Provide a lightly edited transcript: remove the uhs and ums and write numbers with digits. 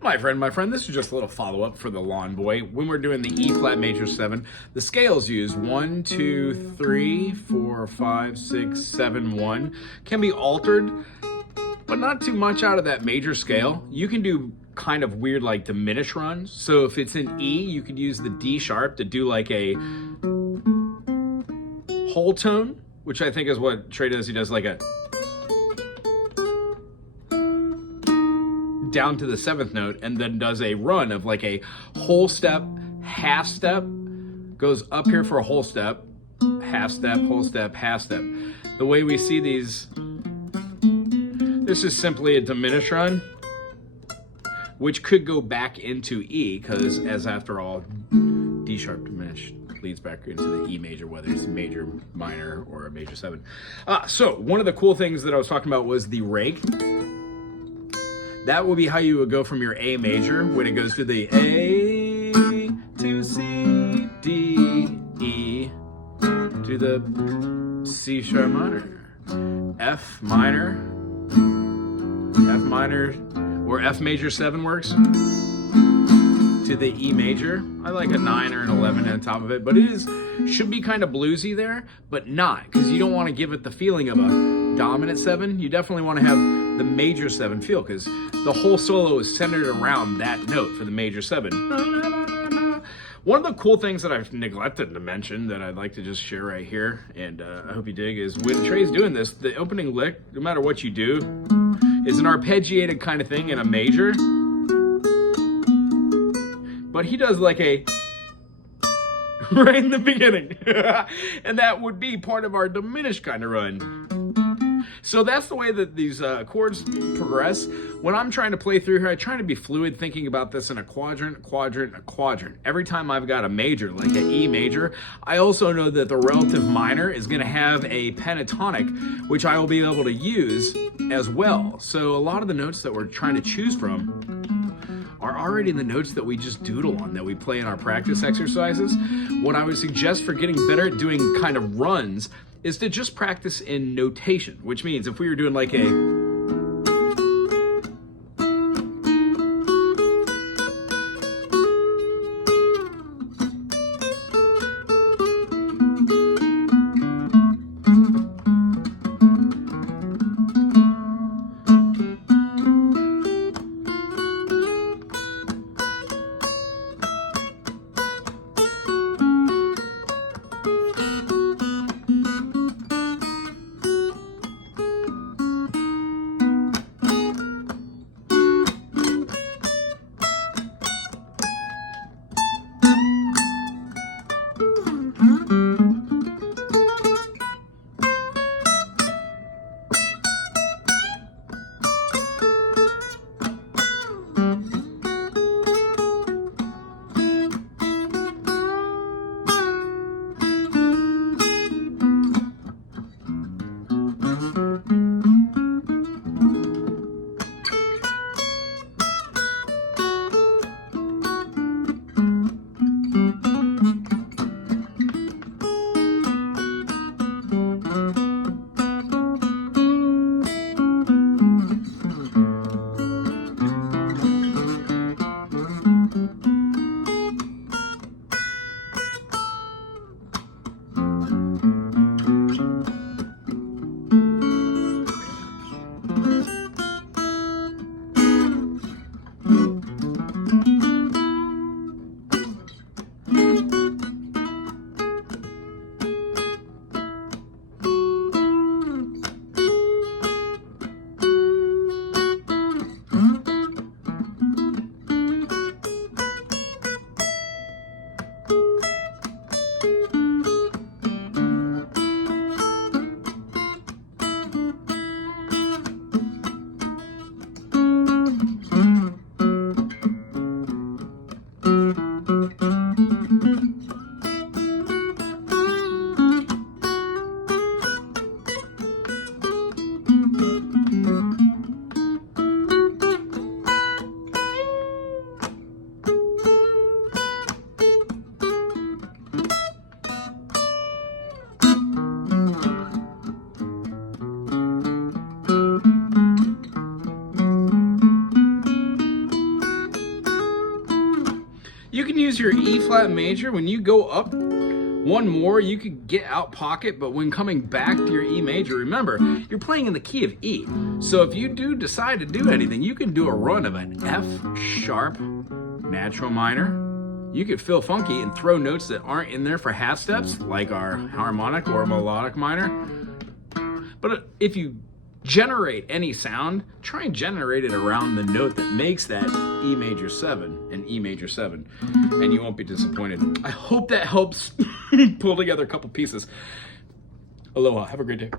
My friend, this is just a little follow-up for the Lawn Boy. When we're doing the E flat major 7, the scales used 1, 2, 3, 4, 5, 6, 7, 1 can be altered, but not too much out of that major scale. You can do kind of weird like diminish runs. So if it's in E, you could use the D sharp to do like a whole tone, which I think is what Trey does. He does like a down to the 7th note and then does a run of like a whole step, half step, goes up here for a whole step, half step, whole step, half step. The way we see these, this is simply a diminish run, which could go back into E, because as after all, D sharp diminished leads back into the E major, whether it's major, minor, or a major 7. So one of the cool things that I was talking about was the rake. That would be how you would go from your A major when it goes to the A to C, D, E, to the C sharp minor, F minor, or F major 7 works, to the E major. I like a 9 or an 11 on top of it, but it should be kind of bluesy there, but not, because you don't want to give it the feeling of a dominant 7. You definitely want to have the major 7 feel, because the whole solo is centered around that note for the major 7. One of the cool things that I've neglected to mention that I'd like to just share right here, and I hope you dig, is when Trey's doing this, the opening lick, no matter what you do, is an arpeggiated kind of thing in a major. But he does like a right in the beginning. And that would be part of our diminished kind of run. So that's the way that these chords progress. When I'm trying to play through here, I try to be fluid, thinking about this in a quadrant, quadrant, a quadrant. Every time I've got a major, like an E major, I also know that the relative minor is going to have a pentatonic, which I will be able to use as well. So a lot of the notes that we're trying to choose from are already the notes that we just doodle on, that we play in our practice exercises. What I would suggest for getting better at doing kind of runs is to just practice in notation, which means if we were doing like a You can use your E flat major. When you go up one more, you could get out pocket, but when coming back to your E major, remember, you're playing in the key of E. So if you do decide to do anything, you can do a run of an F sharp natural minor. You could feel funky and throw notes that aren't in there for half steps, like our harmonic or melodic minor. But if you generate any sound, try and generate it around the note that makes that E major 7 and E major 7, and you won't be disappointed. I hope that helps pull together a couple pieces. Aloha, have a great day.